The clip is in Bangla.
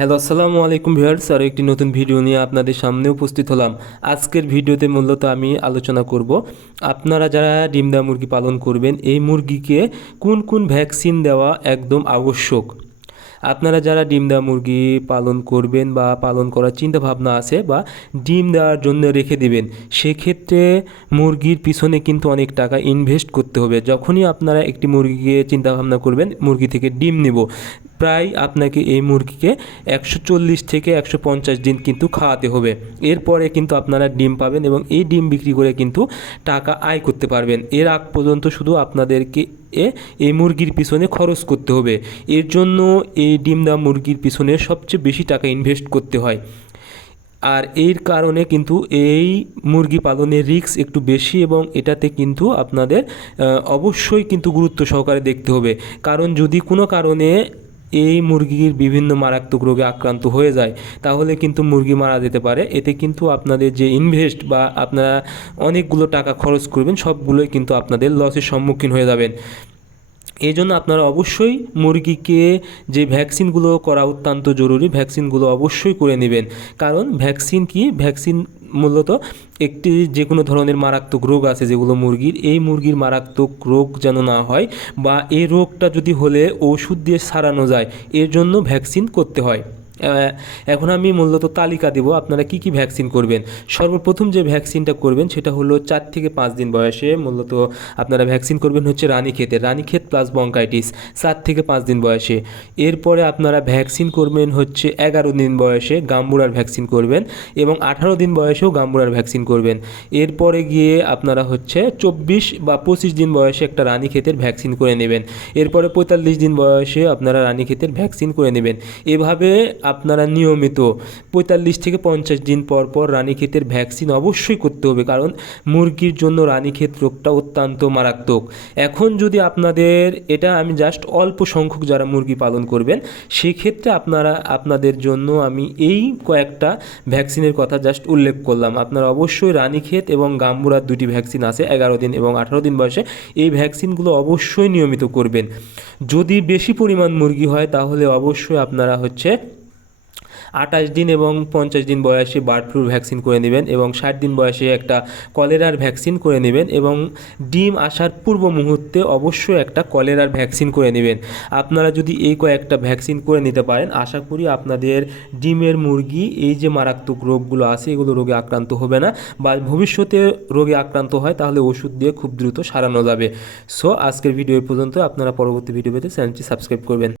হ্যালো, আসসালামু আলাইকুম ভিউয়ার্স। আর একটি নতুন ভিডিও নিয়ে আপনাদের সামনে উপস্থিত হলাম। আজকের ভিডিওতে মূলত আমি আলোচনা করব আপনারা যারা ডিম দেওয়া মুরগি পালন করবেন, এই মুরগিকে কোন কোন ভ্যাকসিন দেওয়া একদম আবশ্যক। আপনারা যারা ডিম দেওয়া মুরগি পালন করবেন বা পালন করার চিন্তা ভাবনা আছে বা ডিম দেওয়ার জন্য রেখে দেবেন, সেক্ষেত্রে মুরগির পিছনে কিন্তু অনেক টাকা ইনভেস্ট করতে হবে। যখনই আপনারা একটি মুরগিকে চিন্তা ভাবনা করবেন মুরগি থেকে ডিম নেব, প্রায় আপনাকে এই মুরগিকে 140 থেকে 150 দিন কিন্তু খাওয়াতে হবে। এরপরে কিন্তু আপনারা ডিম পাবেন এবং এই ডিম বিক্রি করে কিন্তু টাকা আয় করতে পারবেন। এর আগ পর্যন্ত শুধু আপনাদেরকে এই মুরগির পিছনে খরচ করতে হবে। এর জন্য এই ডিম দেওয়া মুরগির পিছনে সবচেয়ে বেশি টাকা ইনভেস্ট করতে হয়। আর এর কারণে কিন্তু এই মুরগি পালনের রিস্ক একটু বেশি এবং এটাতে কিন্তু আপনাদের অবশ্যই কিন্তু গুরুত্ব সহকারে দেখতে হবে। কারণ যদি কোনো কারণে এই মুরগির বিভিন্ন মারাত্মক রোগে আক্রান্ত হয়ে যায়, তাহলে কিন্তু মুরগি মারা যেতে পারে। এতে কিন্তু আপনাদের যে ইনভেস্ট বা আপনারা অনেকগুলো টাকা খরচ করবেন, সবগুলোই কিন্তু আপনাদের লসের সম্মুখীন হয়ে যাবেন। এই জন্য আপনারা অবশ্যই মুরগিকে যে ভ্যাকসিনগুলো করা অত্যন্ত জরুরি, ভ্যাকসিনগুলো অবশ্যই করে নেবেন। কারণ ভ্যাকসিন মূলত একটি যে কোনো ধরনের মারাত্মক রোগ আছে যেগুলো মুরগির, এই মুরগির মারাত্মক রোগ যেন না হয় বা এই রোগটা যদি হলে ওষুধ দিয়ে সারানো যায়, এর জন্য ভ্যাকসিন করতে হয়। এখন আমি মূলত তালিকা দেব আপনারা কি কি ভ্যাকসিন করবেন। সর্বপ্রথম যে ভ্যাকসিনটা করবেন সেটা হলো 4 থেকে 5 দিন বয়সে মূলত আপনারা ভ্যাকসিন করবেন হচ্ছে রানীক্ষেত প্লাস ব্রঙ্কাইটিস 4 থেকে 5 দিন বয়সে। এরপরে আপনারা ভ্যাকসিন করবেন হচ্ছে 11 দিন বয়সে গাম্বুরার ভ্যাকসিন করবেন এবং 18 দিন বয়সেও গাম্বুরার ভ্যাকসিন করবেন। এরপরে গিয়ে আপনারা হচ্ছে 24 বা 25 দিন বয়সে একটা রানীক্ষেতের ভ্যাকসিন করে নেবেন। এরপরে 45 দিন বয়সে আপনারা রানীক্ষেতের ভ্যাকসিন করে নেবেন। এভাবে আপনারা নিয়মিত 45 থেকে 50 দিন পর পর রানীক্ষেতের ভ্যাকসিন অবশ্যই করতে হবে। কারণ মুরগির জন্য রানীক্ষেত রোগটা অত্যন্ত মারাত্মক। এখন যদি আপনাদের এটা আমি জাস্ট অল্প সংখ্যক যারা মুরগি পালন করবেন, সেক্ষেত্রে আপনাদের জন্য আমি এই কয়েকটা ভ্যাকসিনের কথা জাস্ট উল্লেখ করলাম। আপনারা অবশ্যই রানীক্ষেত এবং গাম্বুরার দুটি ভ্যাকসিন আছে 11 দিন এবং 18 দিন বয়সে, এই ভ্যাকসিনগুলো অবশ্যই নিয়মিত করবেন। যদি বেশি পরিমাণ মুরগি হয় তাহলে অবশ্যই আপনারা হচ্ছে 28 দিন এবং 50 দিন বয়সে বার্ড ফ্লুর ভ্যাকসিন করে নেবেন এবং 60 দিন বয়সে একটা কলেরার ভ্যাকসিন করে নেবেন এবং ডিম আসার পূর্ব মুহূর্তে অবশ্যই একটা কলেরার ভ্যাকসিন করে নেবেন। আপনারা যদি এই কয়েকটা ভ্যাকসিন করে নিতে পারেন, আশা করি আপনাদের ডিমের মুরগি এই যে মারাত্মক রোগগুলো আছে এগুলো রোগে আক্রান্ত হবে না, বা ভবিষ্যতে রোগে আক্রান্ত হয় তাহলে ওষুধ দিয়ে খুব দ্রুত সারানো যাবে। সো আজকের ভিডিও এই পর্যন্ত। আপনারা পরবর্তী ভিডিও পেতে চ্যানেলটি সাবস্ক্রাইব করবেন।